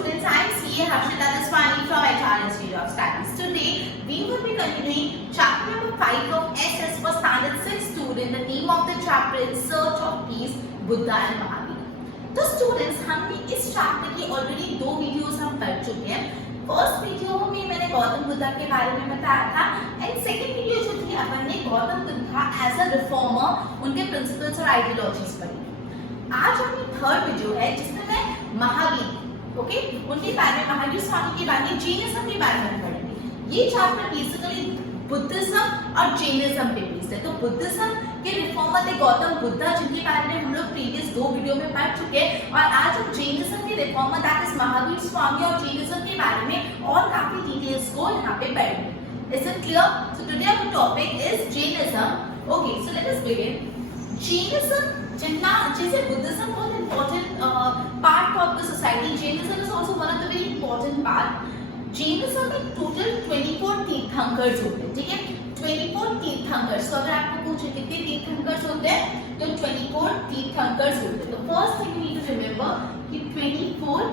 students, I am CA Harshita Daswani from HR Institute of Studies. Today, we will be continuing chapter number 5 of SS for Standard 6 student. The name of the chapter is Search of Peace, Buddha and Mahavira. तो students, हमने इस chapter की already 2 videos हम कर चुके हैं. First video में मैंने गौतम बुद्धा के बारे में बताया था एंड सेकंड वीडियो जो थी अपन ने Gautam Buddha as a reformer, उनके प्रिंसिपल्स और आइडियोलॉजीज पढ़ी. आज अपनी थर्ड वीडियो है जिसमें मैं महावीर उनके बारे में, महावीर स्वामी के बारे में, जैनिज्म के बारे में पढ़ेंगे. ये चैप्टर बेसिकली बुद्धिज्म और जैनिज्म पे बेस्ड है. तो बुद्धिज्म के रिफॉर्मर थे गौतम बुद्धा, जिनके बारे में हम लोग प्रीवियस 2 वीडियो में पढ़ चुके हैं. और आज हम जैनिज्म के reformer that is Mahavir Swami और जैनिज्म के बारे में और काफी डिटेल्स को यहाँ पे पढ़ेंगे. Is it clear? So today our topic is Jainism. Okay, so let us begin. Jainism जितना जैसे बुद्धिज्म बहुत important part of the society, Jainism is also one of the very important part. Jainism में total 24 तीर्थंकर्स होते हैं. ठीक है, 24 तीर्थंकर्स. तो अगर आपको पूछे कितने तीर्थंकर्स होते हैं तो 24 तीर्थंकर्स होते हैं. तो first thing you need to remember कि 24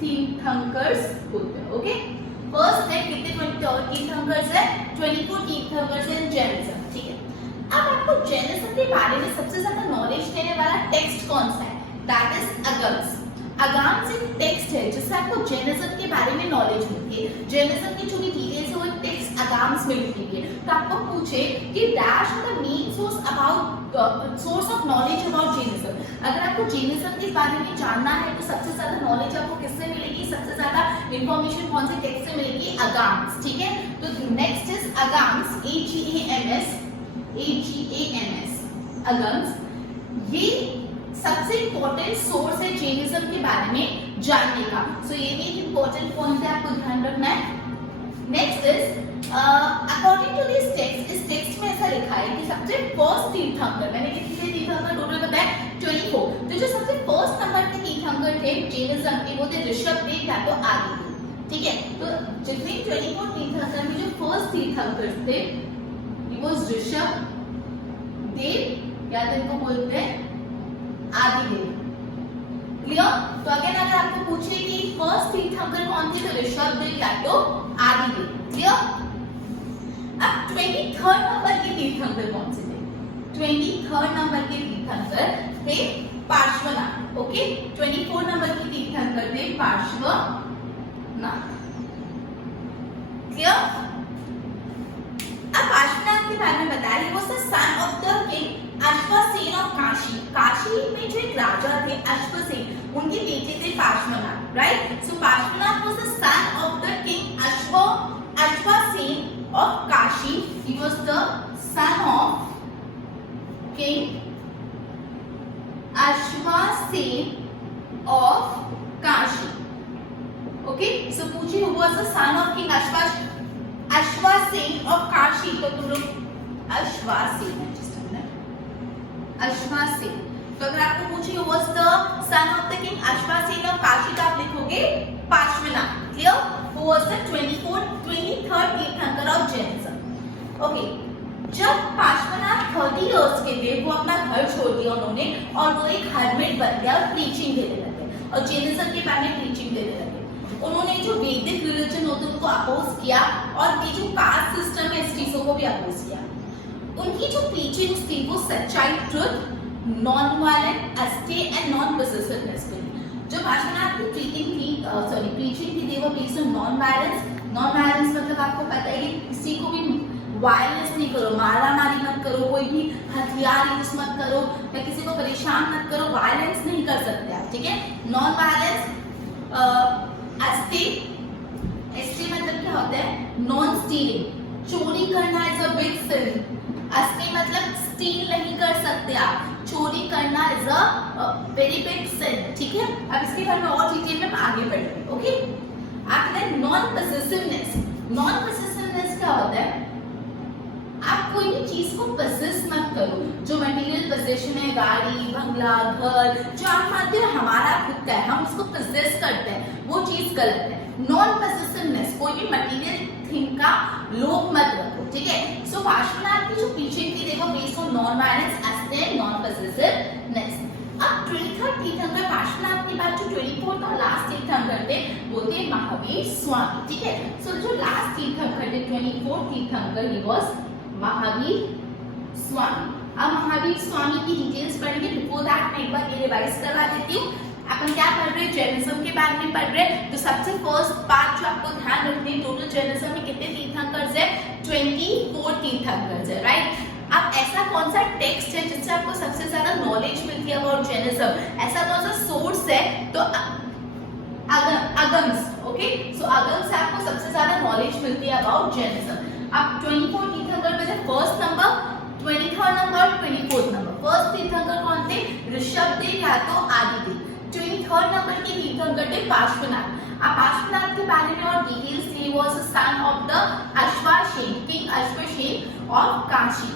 तीर्थंकर्स होते हैं. ओके, फर्स्ट है कितने तीर्थंकर्स है? 24 तीर्थंकर्स इन जैनिज्म. ठीक है, अब आपको जैनिज्म के बारे में सबसे ज्यादा नॉलेज देने वाला टेक्स्ट कौन सा है? That is अगम्स. अगम्स एक टेक्स्ट है जिससे आपको जैनिज्म के बारे में नॉलेज मिलती है. जैनिज्म की जो भी डिटेल्स है वो टेक्स्ट अगम्स में मिलती है. तो आपको पूछे कि dash the main source of knowledge about Jainism. अगर आपको जैनिज्म के बारे में जानना है तो सबसे ज्यादा नॉलेज आपको किससे मिलेगी? सबसे ज्यादा इंफॉर्मेशन कौन से टेक्स्ट से मिलेगी? अगम्स. ठीक है, तो नेक्स्ट इज अगम्स, AGAMS, अगम्स. ये सबसे इंपॉर्टेंट सोर्स है जैनिज्म के बारे में जानने का. सो ये भी एक इंपॉर्टेंट पॉइंट है, आपको ध्यान रखना है. Next is according to this text, इस टेक्स्ट में ऐसा लिखा है कि सबसे फर्स्ट तीर्थंकर, मैंने कितने तीर्थंकर टोटल बताया? 24. तो जो सबसे फर्स्ट नंबर के तीर्थंकर थे जैनिज्म के वो थे ऋषभदेव या तो आदिदेव. ठीक है, तो जितने 24 तीर्थंकर में जो फर्स्ट तीर्थंकर थे वो ऋषभदेव या तो इनको बोलते हैं आदिदेव. क्लियर? तो अगर आपको पूछे कि फर्स्ट तीर्थंकर कौन थे तो ऋषभदेव या तो आदिदेव. क्लियर? अब 23rd नंबर के तीर्थंकर कौन से थे? 23rd नंबर के तीर्थंकर थे पार्श्वनाथ. ओके, 24 नंबर के तीर्थंकर थे पार्श्वनाथ. क्लियर? अब पार्श्वनाथ के बारे में बताया, he was the son of the king Ashvasena of Kashi. Kashi में जो एक राजा थे अश्वसेन, उनके बेटे थे Parshvanath. Right? So Parshvanath was the son of the king Ashvasena of Kashi. He was the son of king Ashvasena of Kashi. Okay, so पूछिए who was the son of king Ashvasena of Kashi. तो तुम लोग अश्वसेन अश्वसेन. तो अगर आपको पूछे who was the son of the king Ashvasena of Kashi तो आप लिखोगे Parshvanath. Clear? who was the 23rd तीर्थंकर of जैनिज्म. ओके, जब पार्श्वनाथ 30 इयर्स के थे वो अपना घर छोड़ दिया उन्होंने और वो एक हर्मिट बन गया और प्रीचिंग देने लगे और जैनिज्म के बारे में प्रीचिंग देने लगे. उन्होंने जो वैदिक रिलीजन होते हैं उनको अपोज किया और ये जो कास्ट सिस्टम है इस चीजों को भी अपोज किया. उनकी जो प्रीचिंग थी वो सच्चाई, truth, non violent, asteya and non possessiveness पे. जो पार्श्वनाथ की प्रीचिंग थी वो based on non violence. Non violence मतलब आपको पता है किसी को भी वायलेंस नहीं करो, मारा मारी मत करो, कोई भी हथियार यूज मत करो या किसी को परेशान मत करो, वायलेंस नहीं कर सकते आप. ठीक है, नॉन वायलेंस. अस्टे मतलब क्या होता है? Non stealing. चोरी करना is a big sin. Stay मतलब स्टील नहीं कर सकते आप, चोरी करना इज अ वेरी बिग सिन. ठीक है, अब इसके बारे में और डिटेल में आगे बढ़ेंगे. Okay, after non possessiveness. Non possessiveness क्या होता है? आप कोई भी चीज को पोसेस मत करो. जो मटेरियल पोसेशन है, गाड़ी, बंगला, घर, जो आप मानते हो हमारा खुद का है, हम उसको पोसेस करते हैं, वो चीज गलत है. नॉन पोसेसिवनेस, कोई भी मटेरियल थिंग का लोभ मत रखो. ठीक है, सो पार्श्वनाथ की जो प्रीचिंग थी देखो based on non violence, asteya, non possessiveness. अब 23rd तीर्थंकर पार्श्वनाथ के बाद जो 24th और लास्ट तीर्थंकर थे वो थे महावीर स्वामी, ठीक है। सो जो लास्ट तीर्थंकर थे 24 तीर्थंकर ही वाज महावीर स्वामी। अब महावीर स्वामी की डिटेल्स पढ़ेंगे। बिफोर दैट मैं एक बार ये रिवाइज करवा देती हूँ। अपन क्या पढ़ रहे हैं, जैनिज्म के बारे में पढ़ रहे हैं। तो सबसे फर्स्ट पार्ट जो आपको ध्यान रखना है, टोटल जैनिज्म में कितने तीर्थंकर्स है, 24 तीर्थंकर्स है, राइट। अब ऐसा कौन सा टेक्स्ट है जिससे आपको सबसे ज्यादा नॉलेज मिलती है अबाउट जैनिज्म, ऐसा कौन सा सोर्स है, तो अगम्स, ओके। सो अगम्स से आपको सबसे ज्यादा नॉलेज मिलती है अबाउट जैनिज्म। अब 24 तीर्थंकर में से first number, 23rd number, 24th number. First तीर्थंकर कौन थे, ऋषभदेव या तो आदिदेव। 23rd नंबर के तीर्थंकर थे पार्श्वनाथ। अब पार्श्वनाथ के बारे में और details, he was the son of the Ashvasena, king Ashvasena of Kashi.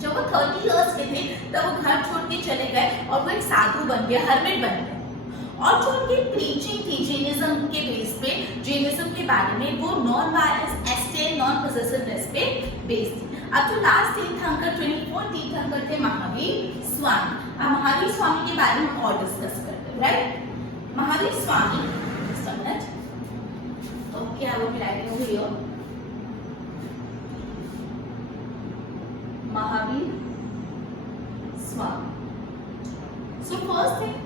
जब वो 30 इयर्स के थे तब वो घर छोड़ के चले गए और वो एक साधु बन गए, हर्मिट बन गए। और जो उनकी प्रीचिंग थी जैनिज्म के बेस पे, जैनिज्म के बारे में, वो नॉन वायलेंस, एस्टे, नॉन पोजेसिवनेस पे बेस्ड थी। अब जो लास्ट तीर्थंकर 24 तीर्थंकर थे महावीर स्वामी। अब महावीर स्वामी के बारे में और डिस्कस करते हैं, right. Mahavir Swami, okay, I will be writing over here. Mahavir Swami. So first thing,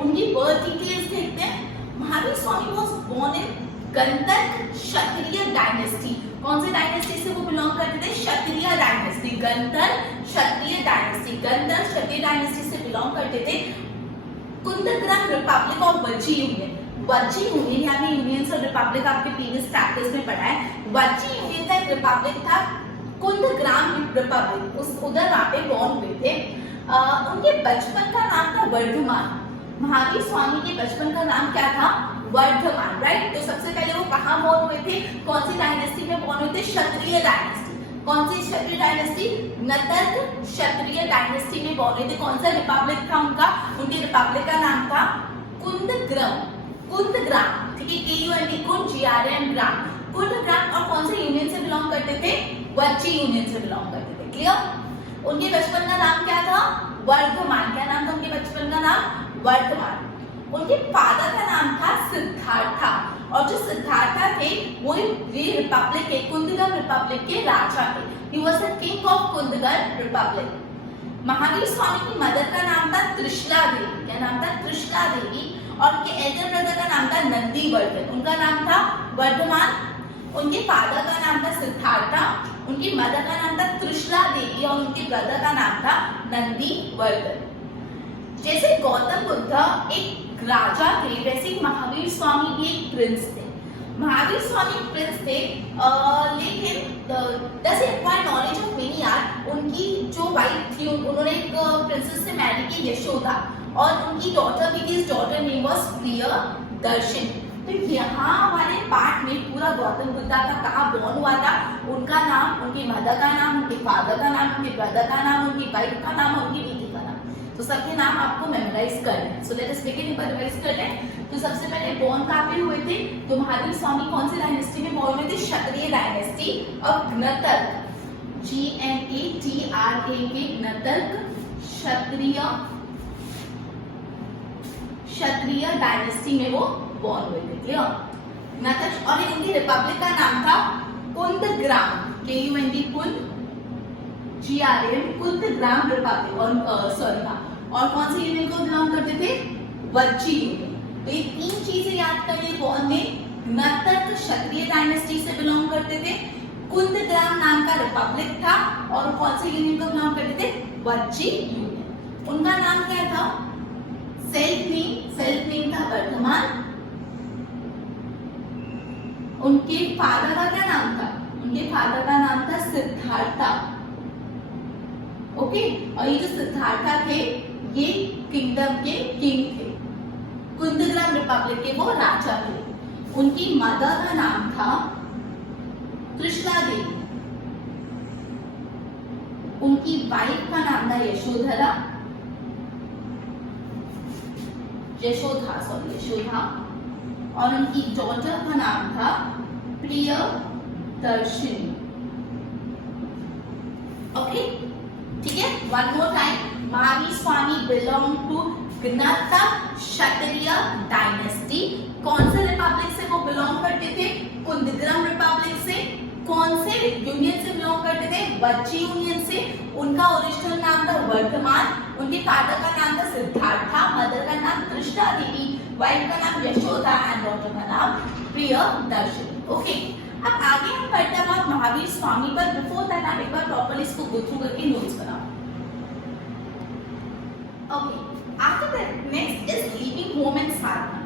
उनकी बर्थ डिटेल्स देखते हैं। Mahavir Swami was born in Gandharva Kshatriya dynasty. कौन से डायनेस्टी से वो बिलोंग करते थे, क्षत्रिय डायनेस्टी, गंधर्व क्षत्रिय डायनेस्टी। गंधर्व क्षत्रिय डायनेस्टी से बिलोंग करते थे। Kundagram republic of Vajji union, Vajji union यानी यूनियंस और रिपब्लिक आपके प्रीवियस प्रैक्टिस में पढ़ा है। वज्जी यूनियन का एक रिपब्लिक था, कुंदग्राम रिपब्लिक, उस उधर वहां पे बॉर्न हुए थे। उनके बचपन का नाम था वर्धमान। महावीर स्वामी के बचपन का नाम क्या था, वर्धमान, राइट। तो सबसे पहले वो कहाँ बॉर्न हुए थे, कौन सी डायनेस्टी में बॉर्न हुए थे, क्षत्रिय डायनेस्टी। कौन सी क्षत्रिय डायनेस्टी, नतर्क क्षत्रिय डायनेस्टी में बॉर्न हुए थे। कौन सा रिपब्लिक था उनका, उनके रिपब्लिक का नाम था कुंदग्राम, कुंदग्राम, ठीक है, KUND, GRAM, ग्राम, कुंदग्राम। और कौन से यूनियन से बिलोंग करते थे, वज्जी यूनियन से बिलोंग करते थे, क्लियर। उनके बचपन का नाम क्या था, वर्धमान। क्या नाम था उनके बचपन का नाम, वर्धमान। उनके फादर का नाम था सिद्धार्था, और जो सिद्धार्था थे वो रिपब्लिक के, कुंदगम रिपब्लिक के राजा थे। He was the king of Kundagram republic. Mahavir Swami की मदर का नाम था त्रिशला देवी। क्या नाम था, त्रिशला देवी। और उनके एल्डर ब्रदर का नाम था नंदीवर्धन। उनका नाम था वर्धमान। उनके फादर का नाम था सिद्धार्था, उनकी मदर का नाम था त्रिशला देवी, और उनके ब्रदर का नाम था नंदीवर्धन। जैसे गौतम बुद्ध एक राजा थे, वैसे ही महावीर स्वामी भी एक प्रिंस थे। महावीर स्वामी प्रिंस थे, लेकिन does he acquire knowledge of many art। उनकी जो वाइफ थी, उन्होंने एक प्रिंसेस से मैरी की, यशोदा, और उनकी डॉटर भी थी, इस डॉटर नेम वाज प्रियदर्शनी। तो यहाँ हमारे पार्ट में पूरा गौतम बुद्ध का कहाँ बॉर्न हुआ था, उनका नाम, उनकी मदर का नाम, उनके फादर का नाम, उनके ब्रदर का नाम, उनकी वाइफ का नाम, उनकी बेटी का नाम। तो सबके नाम आपको मेमोराइज करने हैं। सो लेट अस बिगिन एक बार रिवाइज करते हैं। तो सबसे पहले बॉर्न कहाँ पे हुए थे, तो महावीर स्वामी कौन सी डायनेस्टी में बॉर्न हुए थे, Kshatriya dynasty of Gnatrak, GNATRAK, Gnatrak Kshatriya dynasty में वो बॉर्न हुए थे, क्लियर। नतर्क, और इनकी रिपब्लिक का नाम था कुंदग्राम, KUND, कुंद, GRAM, कुंदग्राम रिपब्लिक। और कौन सी यूनियन को बिलोंग करते थे, वज्जी यूनियन। तो ये तीन चीजें याद करने, बॉर्न में नतर्क क्षत्रिय डायनेस्टी से बिलोंग करते थे, कुंदग्राम नाम का रिपब्लिक था, और कौन से यूनियन को बिलोंग करते थे, वज्जी यूनियन। उनका नाम क्या था, सेल्फ नेम था वर्धमान। उनके फादर का क्या नाम था, उनके फादर का नाम था सिद्धार्था, ओके। और ये जो सिद्धार्था थे ये किंगडम के किंग थे, कुंदग्राम रिपब्लिक के वो राजा थे। उनकी मदर का नाम था त्रिशला देवी, उनकी वाइफ का नाम था यशोधा, और उनकी डॉटर का नाम था प्रियदर्शनी, ओके, ठीक है। One more time, Mahavir Swami belong to Gyata Kshatriya dynasty. कौन से रिपब्लिक से वो बिलोंग करते थे? कुंदग्रम रिपब्लिक से। कौन से यूनियन से बिलोंग करते थे? वज्जी यूनियन से। उनका ओरिजिनल नाम था वर्धमान, उनके फादर का नाम था सिद्धार्था, मदर का नाम कृष्णा देवी, वाइफ का नाम यशोदा एंड डॉटर का नाम प्रियदर्शनी। ओके, अब आगे हम पढ़ते हैं about महावीर स्वामी पर। बिफोर दैट आप एक बार प्रॉपर्ली इसको गो थ्रू करके नोट्स बनाओ। Okay, after that next is leaving home and sadhana.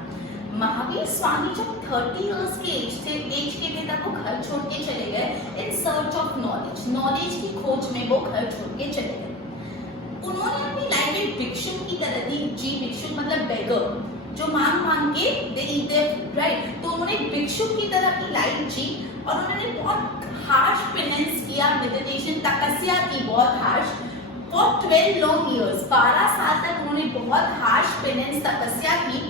Mahavir Swami जब 30 इयर्स के एज के थे तब वो घर छोड़ के चले गए in search of knowledge. Knowledge की खोज में वो घर छोड़ के चले गए। उन्होंने अपनी लाइफ एक भिक्षु की तरह दी जी। भिक्षु मतलब बेगर, जो मांग के दे ईट देयर फूड, राइट। तो उन्होंने भिक्षु की तरह अपनी लाइफ जी और उन्होंने बहुत हार्श पेनेंस किया, मेडिटेशन तपस्या की, बहुत हार्श, फॉर 12 लॉन्ग इयर्स। 12 साल तक उन्होंने बहुत हार्श पेनेंस तपस्या की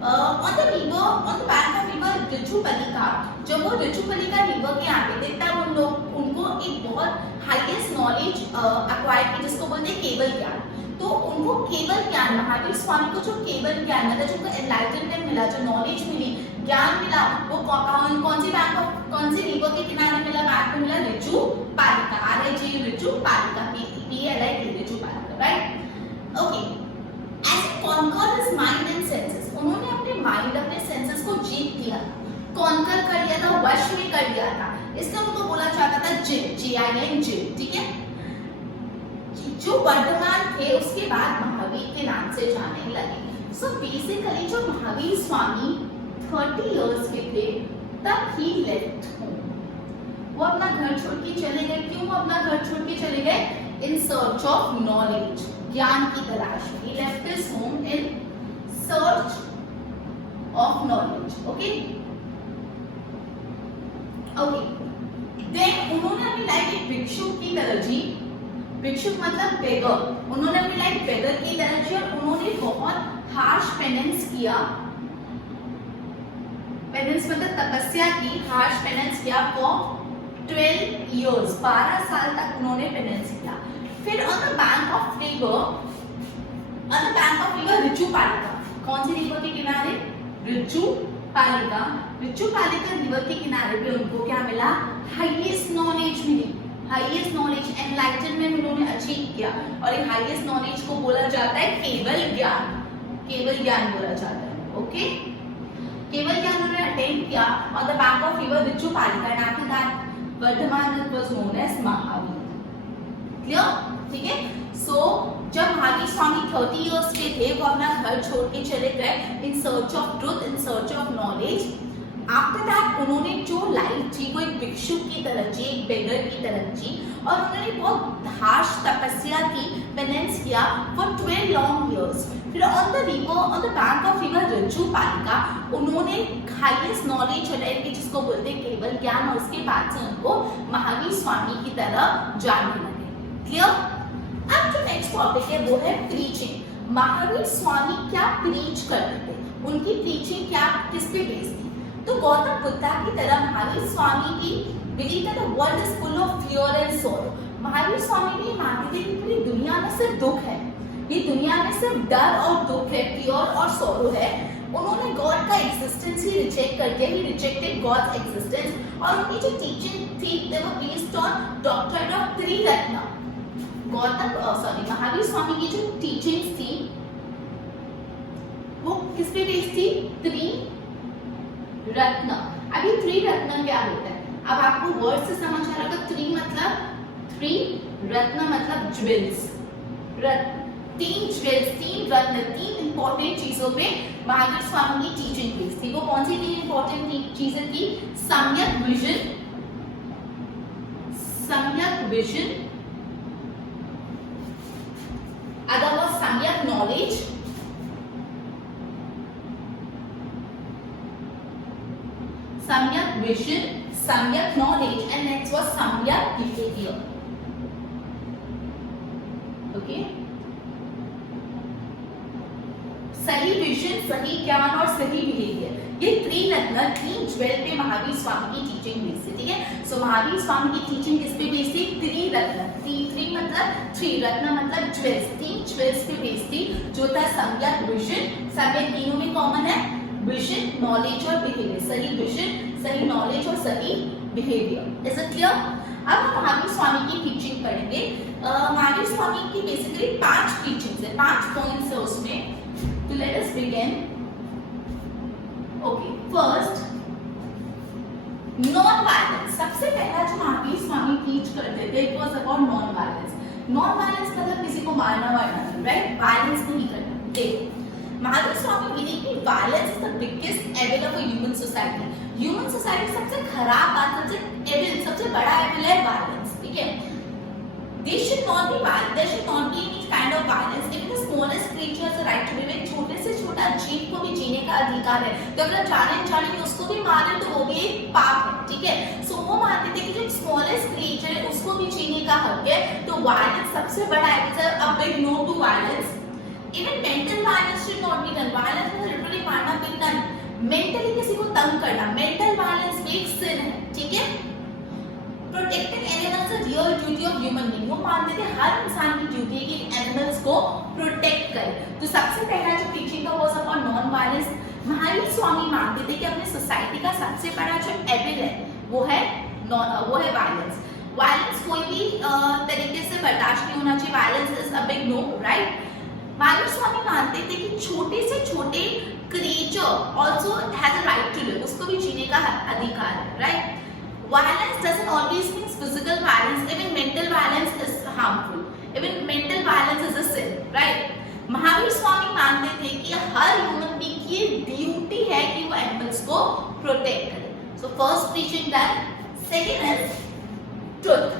on the river, on the bank of river ऋचुपलिका। जब वो ऋचुपलिका रिवर के आगे थे तब उनको एक बहुत हाईएस्ट नॉलेज एक्वायर की, जिसको बोलते हैं केवल ज्ञान। तो उनको केवल ज्ञान, महावीर स्वामी को जो केवल ज्ञान मतलब जो एनलाइटनमेंट मिला, जो नॉलेज मिली, ज्ञान मिला, वो कौन सी रिवर के किनारे मिला? बैंक में मिला Rijupalika, RIJ Rijupalika, PLI Rijupalika, right. Okay, as he conquered his mind and senses, उन्होंने अपने माइंड, अपने सेंसेस को जीत लिया, कॉन्कर कर लिया था, वश में कर लिया था। इसका उनको बोला जाता था जिन, GIN जिन, ठीक है। जो वर्धमान थे उसके बाद महावीर के नाम से जाने लगे। सो बेसिकली जो महावीर स्वामी 30 इयर्स के थे तब ही लेफ्ट होम। वो अपना घर छोड़ के चले गए। क्यों वो अपना घर छोड़ के चले गए? इन सर्च ऑफ नॉलेज, ज्ञान की तलाश में। He left his home in search of knowledge. Okay? Okay. Then उन्होंने अपनी लाइफ एक भिक्षु की तरह जी। भिक्षु मतलब बेगर। उन्होंने अपनी लाइफ बेगर की तरह जी और उन्होंने बहुत हार्श पेनेंस किया। पेनेंस मतलब तपस्या की, हार्श पेनेंस किया फॉर 12 इयर्स। 12 साल तक उन्होंने पेनेंस किया। फिर on the bank of river Rijupalika. कौन सी रिवर के किनारे? ऋचुपालिका। ऋचुपालिका रिवर के किनारे पे उनको क्या मिला? हाईएस्ट नॉलेज मिली। हाईएस्ट नॉलेज, एनलाइटनमेंट उन्होंने अचीव किया। और एक हाईएस्ट नॉलेज को बोला जाता है केवल ज्ञान। केवल ज्ञान बोला जाता है। ओके, केवल ज्ञान उन्होंने अटेन किया on the bank of river Rijupalika and after that Vardhaman was known as Mahavir. Clear? ठीक है। सो जब महावीर स्वामी 30 इयर्स के थे वो अपना घर छोड़ के चले गए in search of truth, in search of knowledge. After that उन्होंने जो लाइफ जी वो एक भिक्षु की तरह जी, एक बेगर की तरह जी और उन्होंने बहुत हार्श तपस्या की, पेनेंस किया फॉर 12 लॉन्ग इयर्स। फिर on the bank of river Rijupalika उन्होंने हाईएस्ट नॉलेज अटेन की, जिसको बोलते हैं केवल ज्ञान, और उसके बाद से उनको महावीर स्वामी की तरह जानने लगे। क्लियर? अब जो नेक्स्ट टॉपिक है वो है प्रीचिंग। महावीर स्वामी क्या प्रीच करते थे? उनकी प्रीचिंग क्या, किस पे बेस्ड थी? तो गौतम बुद्धा की तरह महावीर स्वामी की believe that the world is full of fear and sorrow. Mahavir Swami भी मानते थे कि पूरी दुनिया में सिर्फ दुख है, ये दुनिया में सिर्फ डर और दुख है, फियर और सॉरो है। उन्होंने गॉड का एग्जिस्टेंस ही रिजेक्ट कर दिया, ही रिजेक्टेड गॉड्स एग्जिस्टेंस। और उनकी जो टीचिंग थी they were based on doctrine of Triratna. Mahavir Swami की जो टीचिंग्स थी वो किस पे बेस्ड थी? त्रिरत्न। अभी त्रिरत्न क्या होता है? अब आपको वर्ड से समझ आ रहा होगा। त्रि रत्न मतलब ज्वेल्स। तीन ज्वेल्स, तीन रत्न, तीन इंपॉर्टेंट चीजों पे महावीर स्वामी की टीचिंग बेस्ड थी। वो कौन सी तीन इंपॉर्टेंट चीजें थी? सम्यक vision, other was samyak knowledge, samyak vision, samyak knowledge, and next was samyak behavior. Okay, सही विजन, सही ज्ञान और सही बिहेवियर, ये त्रिरत्न, तीन ज्वेल पे महावीर स्वामी की टीचिंग टीचिंग बेस्ड थी, ठीक है। सो महावीर स्वामी की टीचिंग किस पे बेस्ड थी? त्रिरत्न, थ्री मतलब थ्री, रत्न मतलब ज्वेल्स, तीन ज्वेल्स पे बेस्ड थी, जो था सम्यक विजन, सम्यक तीनों में कॉमन है, विजन, नॉलेज और बिहेवियर, सही विजन, सही नॉलेज और सही बिहेवियर। Is it clear? अब हम महावीर स्वामी की टीचिंग पढ़ेंगे। महावीर स्वामी की बेसिकली 5 टीचिंग्स है, 5 पॉइंट्स है उसमें। तो late us begin. Okay, first non violence. सबसे पहला जो महावीर स्वामी टीच करते थे it was about non violence. Non violence मतलब किसी को मारना वारना नहीं, राइट? वायलेंस नहीं करना। देखो, महावीर स्वामी बिलीव कि violence is the biggest evil of a human society. Human society सबसे खराब बात, सबसे एविल, सबसे बड़ा एविल है वायलेंस, ठीक है। There should not be violence. There should not be any kind of violence. Even the smallest creature has a right to live. छोटे से छोटा जीव को भी जीने का अधिकार है। तो अगर जाने में उसको भी मारे तो वो भी एक पाप है, ठीक है। सो वो मानते थे कि जो स्मॉलेस्ट क्रिएचर है उसको भी जीने का हक है। तो वायलेंस सबसे बड़ा है, a big no to violence. Even mental violence should not be done. Violence मतलब literally मारना पीटना नहीं, मेंटली किसी को तंग करना, मेंटल वायलेंस भी एक सिन है, ठीक है। Protecting animals is real duty of human being. वो मानते थे हर इंसान की ड्यूटी है कि एनिमल्स को प्रोटेक्ट करे। तो सबसे पहला जो टीचिंग का was about non violence. Mahavir Swami मानते थे कि अपने सोसाइटी का सबसे बड़ा जो एविल है वो है वायलेंस। वायलेंस कोई भी तरीके से बर्दाश्त नहीं होना चाहिए। Violence is a big no, right? Mahavir Swami मानते थे कि छोटे से छोटे creature also has a right to live, उसको भी जीने का अधिकार है, right? Violence doesn't always mean physical violence. Even mental violence is harmful. Even mental violence is a sin, right? Mahavir Swami मानते थे कि हर ह्यूमन बीइंग की ड्यूटी है कि वो एनिमल्स को प्रोटेक्ट करे। So first preaching that. Second is truth.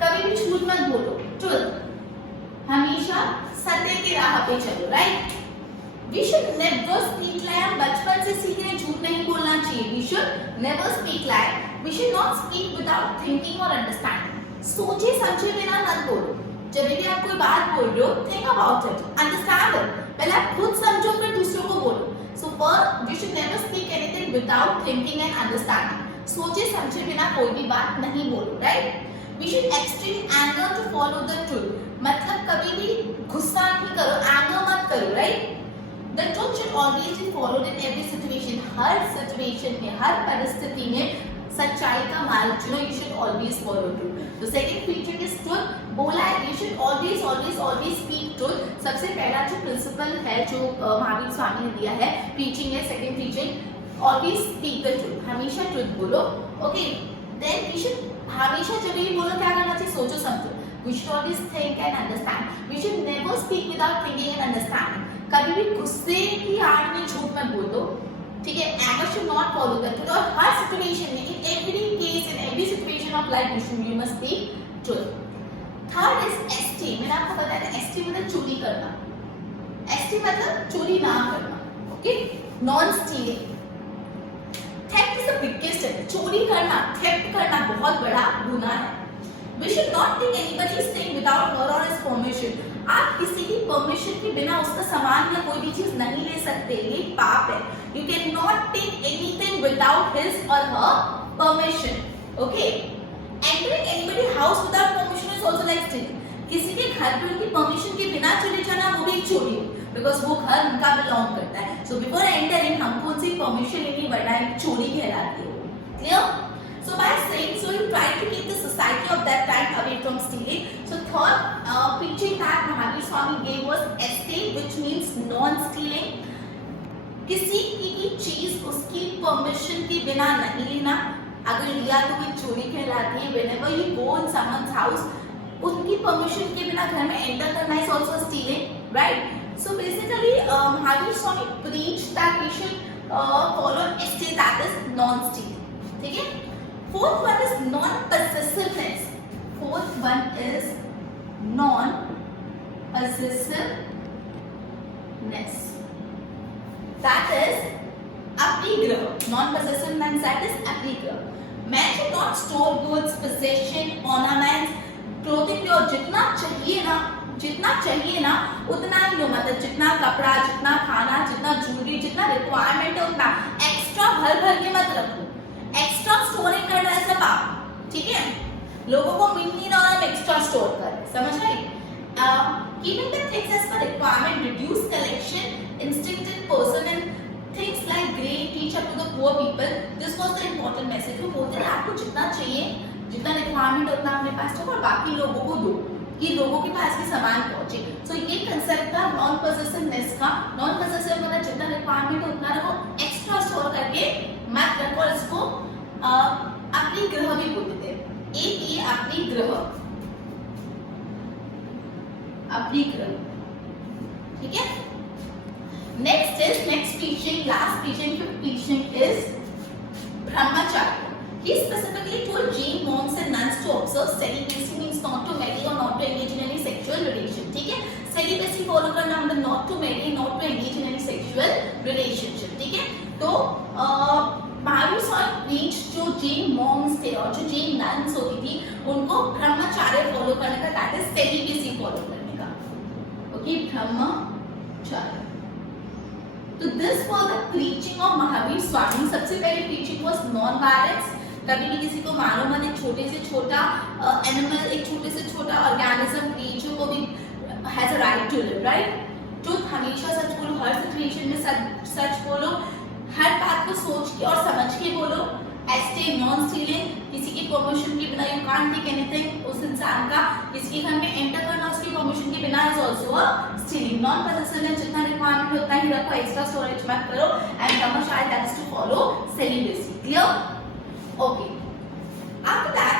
कभी भी झूठ मत बोलो, truth. हमेशा सत्य की राह पे चलो, right? We should never speak lie. हम बचपन से सीख रहे झूठ नहीं बोलना चाहिए। We should never speak lie. We should not speak without thinking or understanding. सोचे समझे बिना मत बोलो। जब भी आप कोई बात बोल रहे हो, think about it, understand it. पहले आप खुद समझो फिर दूसरों को बोलो। So first, we should never speak anything without thinking and understanding. सोचे समझे बिना कोई भी बात नहीं बोलो, right? We should extreme anger to follow the truth. मतलब कभी भी गुस्सा नहीं करो, anger मत करो, right? The truth should always be followed in every situation. Her situation में, हर परिस्थिति में सच्चाई का मार्ग चुनो। You should always follow truth. The second feature is truth. बोला है you should always speak truth. सबसे पहला जो प्रिंसिपल है जो महावीर स्वामी ने दिया है, preaching है second teaching, always speak the truth. हमेशा truth बोलो, okay? Then we should हमेशा जब भी बोलो क्या करना चाहिए, सोचो समझो। We should always think and understand. We should never speak without thinking and understanding. कभी भी गुस्से की आड़ में झूठ मत बोल दो, ठीक है? Anger should not follow the truth. और हर सिचुएशन में, in every case, in every situation of life, you must speak truth. Third is ST. मैंने आपको बताया था ST मतलब चोरी करना। ST मतलब चोरी ना करना, okay? Non-stealing. Theft is the biggest sin. चोरी करना, theft करना बहुत बड़ा गुनाह है। We should not take anybody staying without her or his permission. आप किसी की परमिशन के बिना उसका सामान या कोई भी चीज नहीं ले सकते, ये पाप है। You cannot take anything without his or her permission. Okay? Entering anybody's house without permission is also like stealing. किसी के घर पे उनकी परमिशन के बिना चले जाना वो भी एक चोरी है, because वो घर उनका बिलोंग करता है। So before entering हमको उनसे परमिशन लेनी वरना एक चोरी कहलाती है। Clear? So by saying so, you try to keep the society of that time away from stealing. So third preaching that Mahavir Swami gave was ST, which means non-stealing. किसी की चीज उसकी परमिशन के बिना नहीं लेना। अगर लिया तो कोई चोरी कहलाती है। Whenever you go in someone's house, उनकी परमिशन के बिना घर में एंटर करना is also stealing, right? So basically, Mahavir Swami preached that we should follow ST, that is non-stealing. ठीक है? Fourth one is non-possessiveness. Fourth one is non-possessiveness. That is aprigrah. Non-possessiveness, that is aprigrah. Man should not store goods, possession, ornaments, clothing और जितना चाहिए ना उतना ही लो। मतलब जितना कपड़ा, जितना खाना, जितना ज्वेलरी, जितना रिक्वायरमेंट है उतना एक्स्ट्रा भर के मत रखो। एक्स्ट्रा स्टोरिंग करना है सब आप, ठीक है, लोगों को मिल नहीं रहा है, एक्स्ट्रा स्टोर कर, समझ आई? Keeping the things as per requirement, reduce collection, instinct in person and things like great teach up to the poor people. This was the important message. वो बोलते हैं आपको जितना चाहिए, जितना रिक्वायरमेंट उतना अपने पास रखो और बाकी लोगों को दो, कि लोगों के पास भी सामान पहुंचे। So ये कंसेप्ट था नॉन पॉसेसिवनेस का। नॉन पॉसेसिव मतलब जितना रिक्वायरमेंट है उतना रखो, एक्स्ट्रा स्टोर करके मत रखो, इसको अपनी ग्रह भी बोलते थे। एक ये अपनी ग्रह, अपनी ग्रह, ठीक है। Next teaching, last teaching, fifth teaching is ब्रह्मचर्य। He specifically told Jain monks and nuns to observe celibacy, means not to marry or not to engage in any sexual relation, ठीक है। celibacy फॉलो करना मतलब not to marry, not to engage in any sexual relationship, ठीक है। तो Mahavir Swami preach जो Jain Monks थे और जो जैन नन्स होती थी उनको ब्रह्मचर्य फॉलो करने का, दैट इज सेलिबेसी फॉलो करने का, ओके, ब्रह्मचर्य। तो this was the preaching of Mahavir Swami. सबसे पहले प्रीचिंग वाज नॉन वायलेंस, कभी भी किसी को मारो मत, एक छोटे से छोटा एनिमल, एक छोटे से छोटा ऑर्गेनिज्म, क्रिएचर को भी has a right to live, right. Truth, हमेशा सच बोलो, हर सिचुएशन में सच बोलो, हर बात को सोच के और समझ के बोलो। एस्टे नॉन स्टीलिंग, किसी की परमिशन के बिना यू कांट टेक एनीथिंग, उस इंसान का किसी के घर में एंटर करना उसकी परमिशन के बिना is also a stealing. Non possessiveness, जितना रिक्वायरमेंट उतना ही रखो, एक्स्ट्रा स्टोरेज मत करो। And brahmacharya, that is to follow celibacy, clear? Okay. After that,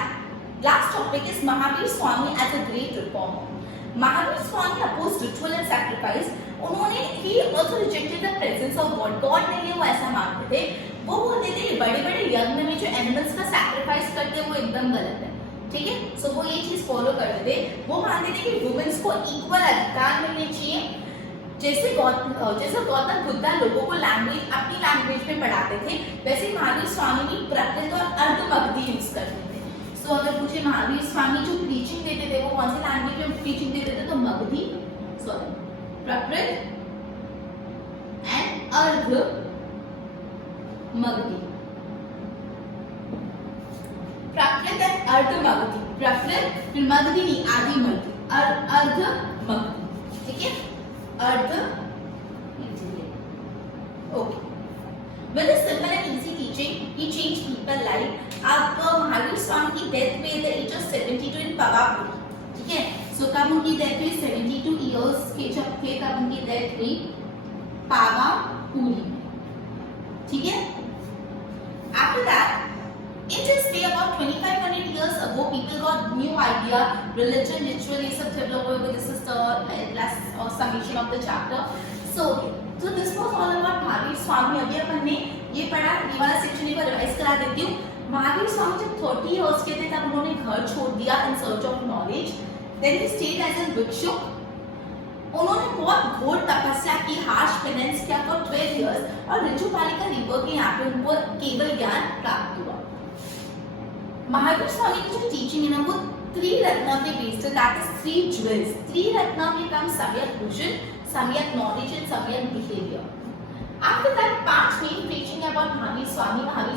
last topic is Mahavir Swami as a great reformer. Mahavir Swami opposed ritual and sacrifice. उन्होंने he also rejected the presence of God. God नहीं है, वो ऐसा मानते थे। वो बोलते थे बड़े बड़े यज्ञ में जो एनिमल्स का सैक्रिफाइस करते हैं वो एकदम गलत है, ठीक है। सो वो ये चीज फॉलो करते थे। वो मानते थे कि वुमेन्स को इक्वल अधिकार मिलने चाहिए। जैसे गौतम बुद्ध लोगों को लैंग्वेज, अपनी लैंग्वेज में पढ़ाते थे, वैसे महावीर स्वामी भी प्राकृत और अर्धमगधी यूज करते थे। सो अगर मुझे महावीर स्वामी जो टीचिंग देते थे वो कौन सी लैंग्वेज में टीचिंग देते थे, तो Magadhi, sorry, Prakrit and Ardhamagadhi, Prakrit and Ardhamagadhi, Prakrit फिर मगधी नहीं, आदि मगधी, अर्धमगधी, ठीक है, अर्ध, okay. With a simple and easy teaching, he changed people life. अब महावीर स्वामी की डेथ पे the age of 72 in Pawapuri, ठीक है। सो कब उनकी डेथ हुई, 72 इयर्स के जब थे तब उनकी डेथ हुई पावापुरी में, ठीक है। After that, in this way about 2500 years ago, people got new idea, religion, ritual, ये सब develop हुए। This is the last summation of the chapter. So this was all about Mahavir Swami. अभी अपन ने ये पढ़ा, ये वाला सेक्शन एक बार रिवाइज करा देती हूँ। महावीर स्वामी जब 30 इयर्स के थे तब उन्होंने घर छोड़ दिया in search of knowledge. Then he stayed as a भिक्षु। उन्होंने बहुत घोर तपस्या की, हार्श पेनेंस किया for 12 years और ऋजुपालिका रिवर के यहाँ पे उनको केवल ज्ञान प्राप्त हुआ। महावीर स्वामी की जो टीचिंग है ना वो त्रिरत्न पे बेस्ड है, दैट इज 3 jewels। त्रिरत्न में कम सम्यक भूषण, samyak knowledge and samyak behaviour. After that 5 main teaching about Mahavir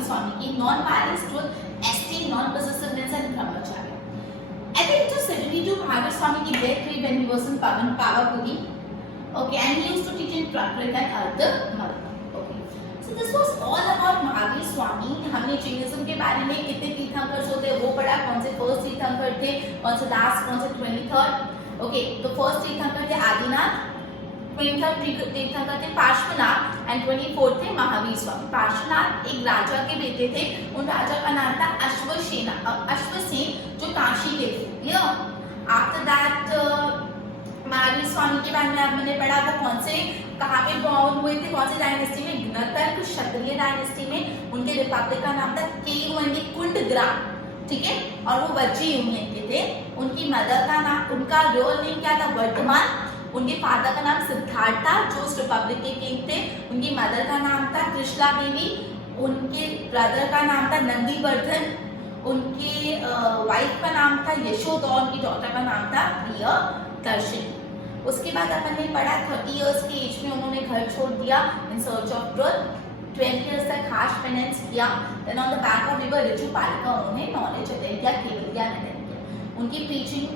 Swami की non violence, truth, asteya, non possessiveness and brahmacharya. At the age of 72, Mahavir Swami की डेथ हुई when he was in Pawapuri, okay, and he used to teach in Prakrit and Ardhamagna, okay. So this was all about Mahavir Swami. हमने Jainism के बारे में कितने तीर्थंकर होते हैं वो पढ़ा, कौन से फर्स्ट तीर्थंकर थे, कौन से लास्ट, कौन से 23rd, ओके। तो फर्स्ट तीर्थंकर थे आदिनाथ, 23rd तीर्थंकर थे पार्श्वनाथ एंड 24th थे महावीर स्वामी। पार्श्वनाथ एक राजा के बेटे थे, उन राजा का नाम था अश्वसेन, जो काशी के थे। आफ्टर दैट महावीर स्वामी के बारे में आपने पढ़ा, वो कौन से, कहाँ पे बाउंड हुए थे, कौन सी डायनेस्टी में, घनतर क्षत्रिय डायनेस्टी में। उनके रिपब्लिक का नाम था कुंडग्राम, ठीक है, और वो वज्जी यूनियन के थे। उनकी मदर का नाम, उनका रियल नेम क्या था, वर्धमान। उनके फादर का नाम सिद्धार्थ था जो उस रिपब्लिक के किंग थे। उनकी मदर का नाम था कृष्णा देवी। उनके ब्रदर का नाम था नंदीवर्धन। उनके वाइफ का नाम था यशोदा, उनकी डॉटर का नाम था प्रियदर्शनी। उसके बाद अपन ने पढ़ा 30 इयर्स की एज में उन्होंने घर छोड़ दिया in search of truth. 12 years तक harsh penance किया. Then on the back of river Rijupalika उन्होंने knowledge attain किया, केवल ज्ञान attain किया. उनकी preaching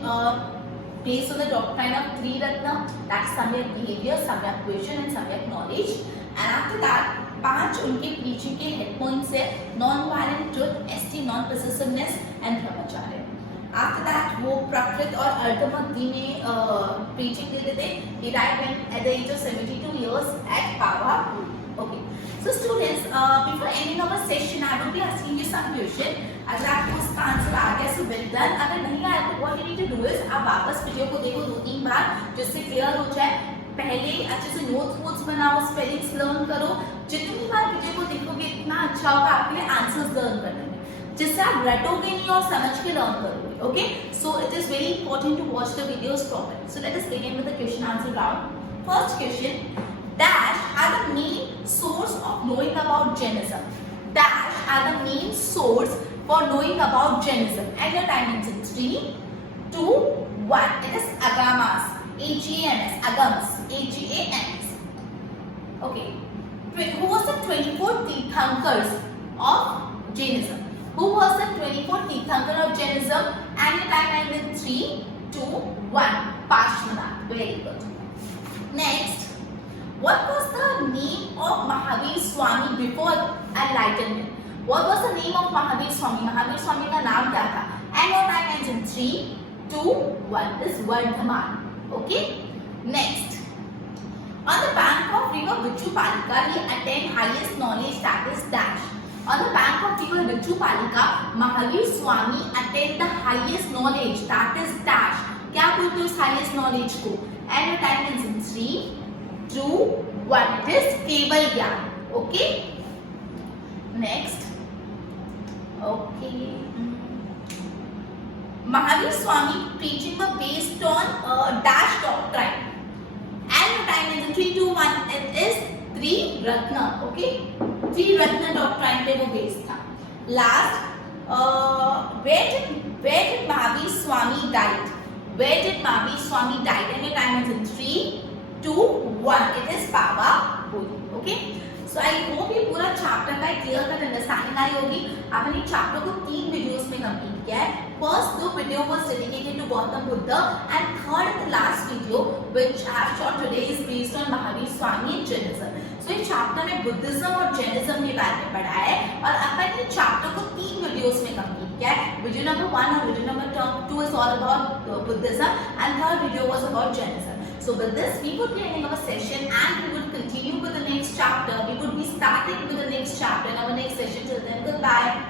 based on the doctrine of three ratna, that is samyak behavior, samyak vision and samyak knowledge. And after that 5 उनके preaching के head points है non-violent truth, st non-possessiveness and brahmacharya. After that वो प्राकृत और अर्धमध्य में preaching देते थे. He died when at the age of 72 years at Pavapur. Okay. So students, before ending our session, I will be asking you some question. अगर आपको उसका answer आ गया so well done. अगर नहीं आया तो what you need to do is आप वापस वीडियो को देखो 2-3 बार जिससे क्लियर हो जाए. पहले अच्छे से नोट्स बनाओ, स्पेलिंग्स लर्न करो. जितनी बार वीडियो को देखोगे इतना अच्छा होगा आपके लिए आंसर्स लर्न करने में, जिससे आप रटोगे नहीं और समझ के लर्न करोगे. Okay, so it is very important to watch the videos properly. So let us begin with the question answer round. First question: dash are the main source of knowing about Jainism. Dash are the main source for knowing about Jainism. And your time is in 3, 2, 1. It is Agamas. A-G-A-M-S. Agams. A-G-A-M-S. Okay. Who was the 24 Tirthankars of Jainism? Who was the 24 Tirthankar of Jainism? And the time is 3, 2, 1. Parshvanath. Very good. Next, what was the name of Mahavir Swami before enlightenment? What was the name of Mahavir Swami? Mahavir Swami का नाम क्या था? And your time is in 3, 2, 1. This is Vardhaman. Okay. Next, on the bank of river Vichupalika, he attained highest knowledge, that is dash. On the bank of river Vichupalika, Mahavir Swami attained the highest knowledge, that is dash. क्या बोलते हो इस highest knowledge को? And your time is in 3, 2, 1. It is केवल ज्ञान. Okay. Next. Okay. Mahavir Swami preaching were based on dash doctrine. And your time is in 3, 2, 1. It is Three Ratna. Okay. Three Ratna doctrine पे वो based था. Last, where did Mahavir Swami died? Where did Mahavir Swami died? And your time is in 3, 2, 1. It is Pavapur. Okay. So I hope ये पूरा chapter का clear cut understanding आई होगी. आपने chapter को 3 videos में complete किया है. First the video was dedicated to Gautam Buddha, and third and the last video which I have shot today is based on Mahavir Swami and Jainism. So इस chapter में Buddhism और Jainism के बारे में पढ़ा है और अपन ने chapter को 3 videos में complete किया है. Video number 1 और video number 2 is all about Buddhism and third video was about Jainism. So with this we would be ending our session and we would continue with the next chapter. We would be starting with the next chapter in our next session. Till then, goodbye.